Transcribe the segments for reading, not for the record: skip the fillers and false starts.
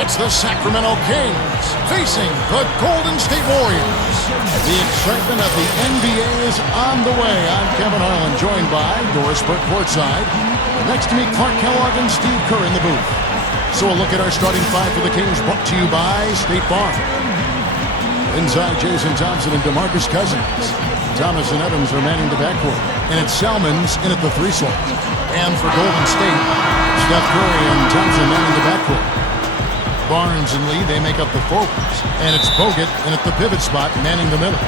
It's the Sacramento Kings facing the Golden State Warriors. The excitement of the NBA is on the way. I'm Kevin Harlan, joined by Doris Burke courtside. Next to me, Clark Kellogg and Steve Kerr in the booth. So a look at our starting five for the Kings, brought to you by State Farm. Inside, Jason Thompson and DeMarcus Cousins. Thomas and Evans are manning the backcourt. And it's Salmons in at the three slot. And for Golden State, Steph Curry and Thompson manning the backcourt. Barnes and Lee, they make up the forwards. And it's Bogut in at the pivot spot, manning the middle.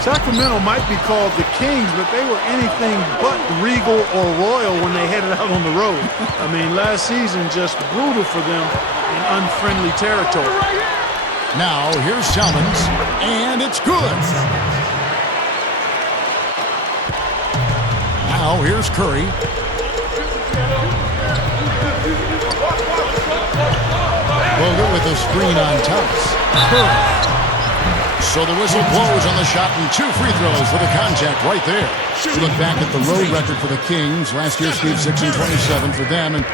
Sacramento might be called the Kings, but they were anything but regal or royal when they headed out on the road. I mean, last season just brutal for them in unfriendly territory. Now, here's Salmons, and it's good. Now, here's Curry. Bogut with a screen on Thomas. Curry. So the whistle blows on the shot, and 2 free throws for the contact right there. Look back at the road record for the Kings. Last year, Steve, 6-27 for them, and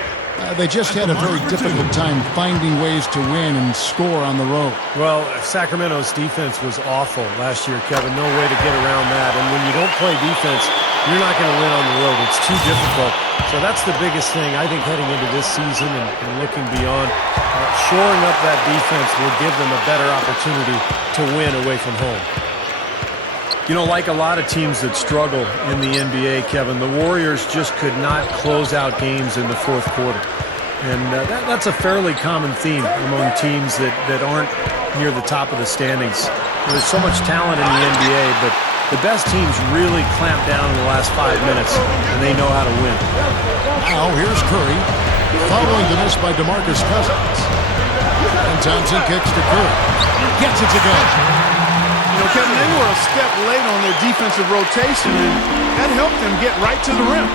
they just had a very difficult time finding ways to win and score on the road. Well, Sacramento's defense was awful last year, Kevin. No way to get around that. And when you don't play defense, you're not going to win on the road. It's too difficult. So that's the biggest thing, I think, heading into this season and looking beyond. Shoring up that defense will give them a better opportunity to win away from home. You know, like a lot of teams that struggle in the NBA, Kevin, the Warriors just could not close out games in the fourth quarter. And that's a fairly common theme among teams that aren't near the top of the standings. There's so much talent in the NBA, but the best teams really clamp down in the last 5 minutes, and they know how to win. Now, here's Curry, following the miss by DeMarcus Cousins. And Thompson kicks to Curry. Gets it to go. You know, Kevin, they were a step late on their defensive rotation, and that helped them get right to the rim.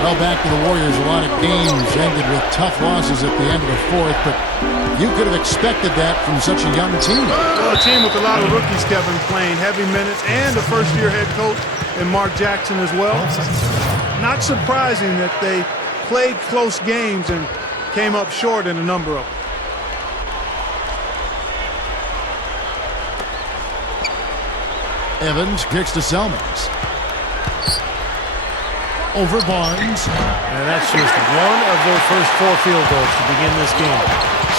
Well, back to the Warriors, a lot of games ended with tough losses at the end of the fourth, but you could have expected that from such a young team. Well, a team with a lot of rookies, Kevin, playing heavy minutes, and a first-year head coach in Mark Jackson as well. Not surprising that they played close games and came up short in a number of them. Evans kicks to Salmons. Over Barnes. And that's just one of their first 4 field goals to begin this game.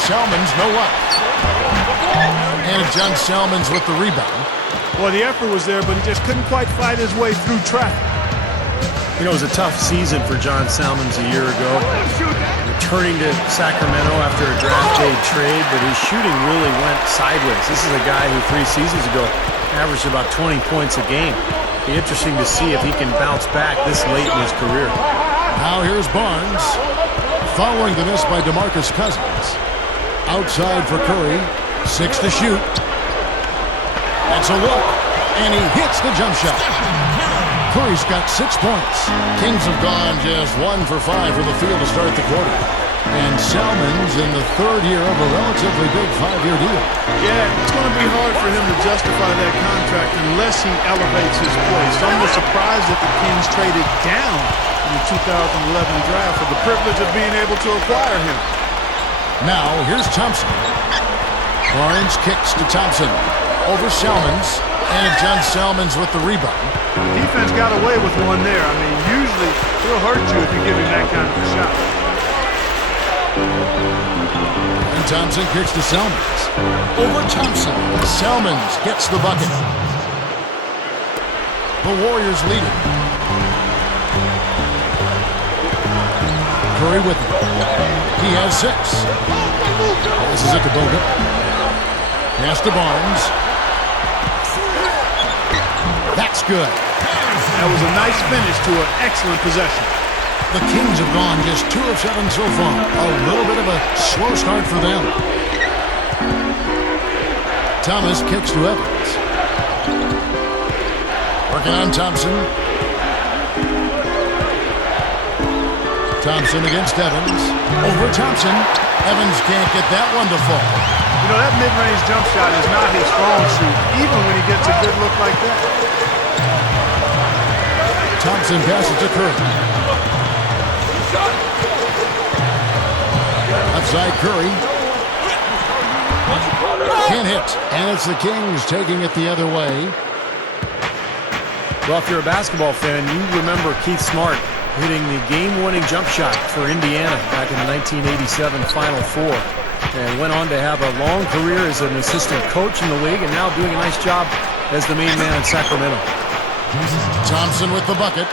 Salmons, no luck. And John Salmons with the rebound. Well, the effort was there, but he just couldn't quite fight his way through traffic. You know, it was a tough season for John Salmons a year ago. Returning to Sacramento after a draft day trade, but his shooting really went sideways. This is a guy who 3 seasons ago averaged about 20 points a game. Be interesting to see if he can bounce back this late in his career. Now here's Barnes, following the miss by DeMarcus Cousins. Outside for Curry, 6 to shoot. That's a look, and he hits the jump shot. Curry's got 6 points. Kings have gone just 1 for 5 for the field to start the quarter. And Salmons in the 3rd year of a relatively big 5-year deal. Yeah, it's going to be hard for him to justify that contract unless he elevates his play. Some were surprised that the Kings traded down in the 2011 draft for the privilege of being able to acquire him. Now, here's Thompson. Barnes kicks to Thompson. Over Salmons. And John Salmons with the rebound. Defense got away with one there. I mean, usually he'll hurt you if you give him that kind of a shot. And Thompson kicks to Salmons. Over Thompson. Salmons gets the bucket. The Warriors lead it. Curry with it. He has 6. This is it to Bogut. Pass to Barnes. That's good. That was a nice finish to an excellent possession. The Kings have gone just 2 of 7 so far. A little bit of a slow start for them. Thomas kicks to Evans. Working on Thompson. Thompson against Evans. Over Thompson. Evans can't get that one to fall. You know, that mid-range jump shot is not his strong suit, even when he gets a good look like that. Thompson passes to Curry. Outside Curry. Can't hit. And it's the Kings taking it the other way. Well, if you're a basketball fan, you remember Keith Smart hitting the game-winning jump shot for Indiana back in the 1987 Final Four, and went on to have a long career as an assistant coach in the league and now doing a nice job as the main man in Sacramento. Thompson with the bucket.